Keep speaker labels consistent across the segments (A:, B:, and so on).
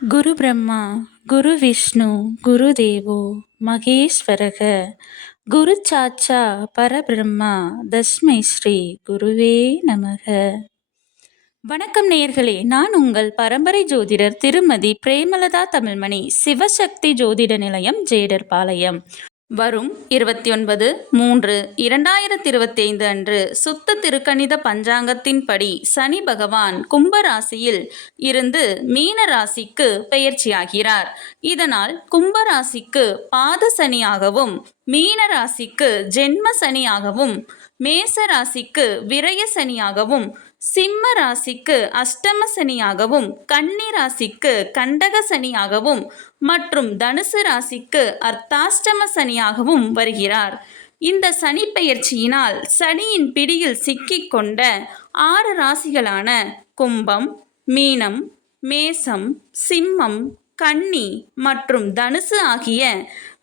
A: குரு பிரம்மா குரு விஷ்ணு குரு தேவோ மகேஸ்வரக குரு சாச்சா பரபிரம்மா தஸ்மை ஸ்ரீ குருவே நமக. வணக்கம் நேயர்களே நான் உங்கள் பரம்பரை ஜோதிடர் திருமதி பிரேமலதா தமிழ்மணி சிவசக்தி ஜோதிட நிலையம் ஜேடர் பாளையம். வரும் இருபத்தி ஒன்பது மூன்று இரண்டாயிரத்தி இருபத்தி ஐந்து அன்று சுத்த திருக்கணித பஞ்சாங்கத்தின்படி சனி பகவான் கும்ப ராசியில் இருந்து மீன ராசிக்கு பெயர்ச்சியாகிறார். இதனால் கும்ப ராசிக்கு பாத சனியாகவும் மீன ராசிக்கு ஜென்ம சனியாகவும் மேச ராசிக்கு விரய சனியாகவும் சிம்ம ராசிக்கு அஷ்டம சனியாகவும் கன்னி ராசிக்கு கண்டக சனியாகவும் மற்றும் தனுசு ராசிக்கு அர்த்தாஷ்டம சனியாகவும் வருகிறார். இந்த சனி பெயர்ச்சியினால் சனியின் பிடியில் சிக்கிக்கொண்ட ஆறு ராசிகளான கும்பம் மீனம் மேசம் சிம்மம் கன்னி மற்றும் தனுசு ஆகிய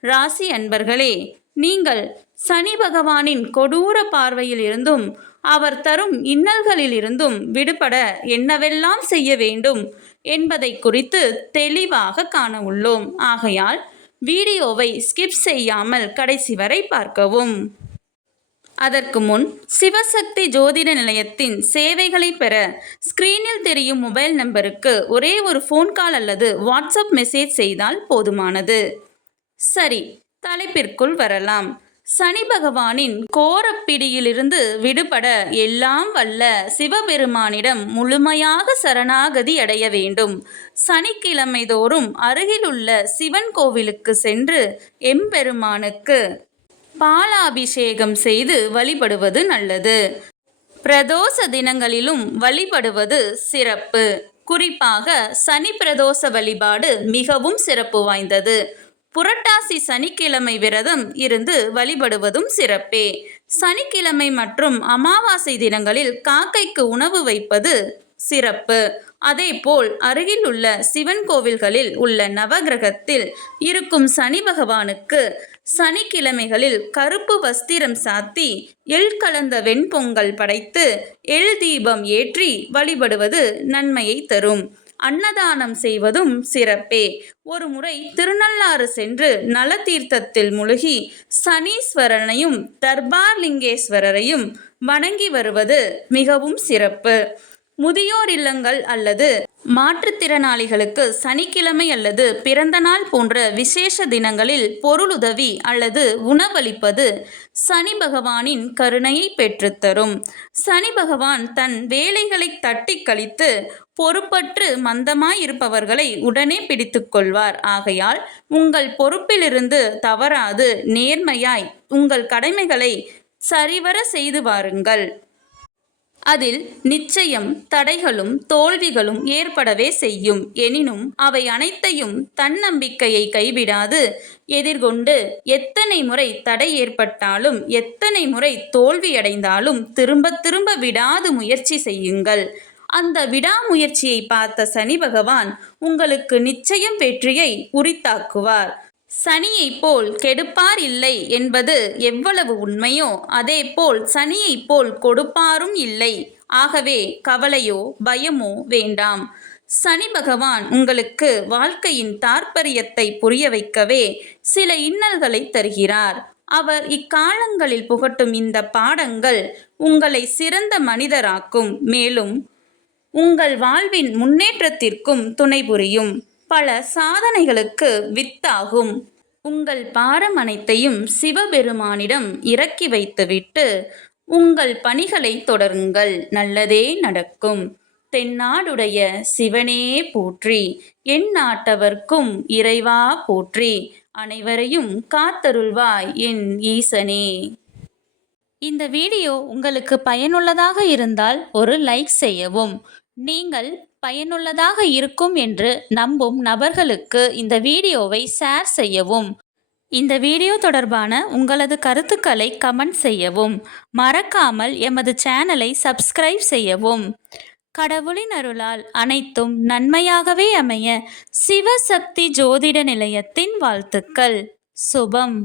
A: ராசி அன்பர்களே நீங்கள் சனி பகவானின் கொடூர பார்வையில் இருந்தும் அவர் தரும் இன்னல்களிலிருந்தும் விடுபட என்னவெல்லாம் செய்ய வேண்டும் என்பதை குறித்து தெளிவாக காண உள்ளோம். ஆகையால் வீடியோவை ஸ்கிப் செய்யாமல் கடைசி வரை பார்க்கவும். அதற்கு முன் சிவசக்தி ஜோதிட நிலையத்தின் சேவைகளை பெற ஸ்கிரீனில் தெரியும் மொபைல் நம்பருக்கு ஒரே ஒரு ஃபோன் கால் அல்லது வாட்ஸ்அப் மெசேஜ் செய்தால் போதுமானது. சரி தலைப்பிற்குள் வரலாம். சனி பகவானின் கோரப்பிடியிலிருந்து விடுபட எல்லாம் வல்ல சிவபெருமானிடம் முழுமையாக சரணாகதி அடைய வேண்டும். சனிக்கிழமை தோறும் அருகிலுள்ள சிவன் கோவிலுக்கு சென்று எம்பெருமானுக்கு பாலாபிஷேகம் செய்து வழிபடுவது நல்லது. பிரதோஷ தினங்களிலும் வழிபடுவது சிறப்பு. குறிப்பாக சனி பிரதோஷ வழிபாடு மிகவும் சிறப்பு வாய்ந்தது. புரட்டாசி சனிக்கிழமை விரதம் இருந்து வழிபடுவதும் சிறப்பே. சனிக்கிழமை மற்றும் அமாவாசை தினங்களில் காக்கைக்கு உணவு வைப்பது சிறப்பு. அதேபோல் அருகில் உள்ள சிவன் கோவில்களில் உள்ள நவகிரகத்தில் இருக்கும் சனி பகவானுக்கு சனிக்கிழமைகளில் கருப்பு வஸ்திரம் சாத்தி எள் கலந்த வெண்பொங்கல் படைத்து எள் தீபம் ஏற்றி வழிபடுவது நன்மையை தரும். அன்னதானம் செய்வதும் சிறப்பே. ஒரு முறை திருநள்ளாறு சென்று நலதீர்த்தத்தில் முழுகி சனீஸ்வரனையும் தர்பார்லிங்கேஸ்வரரையும் வணங்கி வருவது மிகவும் சிறப்பு. முதியோர் இல்லங்கள் அல்லது மாற்றுத்திறனாளிகளுக்கு சனிக்கிழமை அல்லது பிறந்தநாள் போன்ற விசேஷ தினங்களில் பொருளுதவி அல்லது உணவளிப்பது சனி பகவானின் கருணையை பெற்றுத்தரும். சனி பகவான் தன் வேலைகளை தட்டி கழித்து பொறுப்பற்று மந்தமாய் இருப்பவர்களை உடனே பிடித்து கொள்வார். ஆகையால் உங்கள் பொறுப்பிலிருந்து தவறாது நேர்மையாய் உங்கள் கடமைகளை சரிவர செய்து வாருங்கள். அதில் நிச்சயம் தடைகளும் தோல்விகளும் ஏற்படவே செய்யும். எனினும் அவை அனைத்தையும் தன்னம்பிக்கையை கைவிடாது. எதிர்கொண்டு எத்தனை முறை தடை ஏற்பட்டாலும் எத்தனை முறை தோல்வியடைந்தாலும் திரும்ப திரும்ப விடாது முயற்சி செய்யுங்கள். அந்த விடாமுயற்சியை பார்த்த சனி பகவான் உங்களுக்கு நிச்சயம் வெற்றியை உரித்தாக்குவார். சனியை போல் கெடுப்பார் இல்லை என்பது எவ்வளவு உண்மையோ அதேபோல் சனியை போல் கொடுப்பாரும் இல்லை. ஆகவே கவலையோ பயமோ வேண்டாம். சனி பகவான் உங்களுக்கு வாழ்க்கையின் தாற்பயத்தை புரிய வைக்கவே சில இன்னல்களை தருகிறார். அவர் இக்காலங்களில் புகட்டும் இந்த பாடங்கள் உங்களை சிறந்த மனிதராக்கும் மேலும் உங்கள் வாழ்வின் முன்னேற்றத்திற்கும் துணை புரியும். பல சாதனைகளுக்கு வித்தாகும். உங்கள் பாரம் அனைத்தையும் சிவபெருமானிடம் இறக்கி வைத்துவிட்டு உங்கள் பணிகளை தொடருங்கள். நல்லதே நடக்கும். தென்னாடுடைய சிவனே போற்றி. என் நாட்டவர்க்கும் இறைவா போற்றி. அனைவரையும் காத்தருள்வாய் என் ஈசனே. இந்த வீடியோ உங்களுக்கு பயனுள்ளதாக இருந்தால் ஒரு லைக் செய்யவும். நீங்கள் பயனுள்ளதாக இருக்கும் என்று நம்பும் நபர்களுக்கு இந்த வீடியோவை ஷேர் செய்யவும். இந்த வீடியோ தொடர்பான உங்களது கருத்துக்களை கமெண்ட் செய்யவும். மறக்காமல் எமது சேனலை சப்ஸ்கிரைப் செய்யவும். கடவுளின் அருளால் அனைத்தும் நன்மையாகவே அமைய சிவசக்தி ஜோதிட நிலையத்தின் வாழ்த்துக்கள். சுபம்.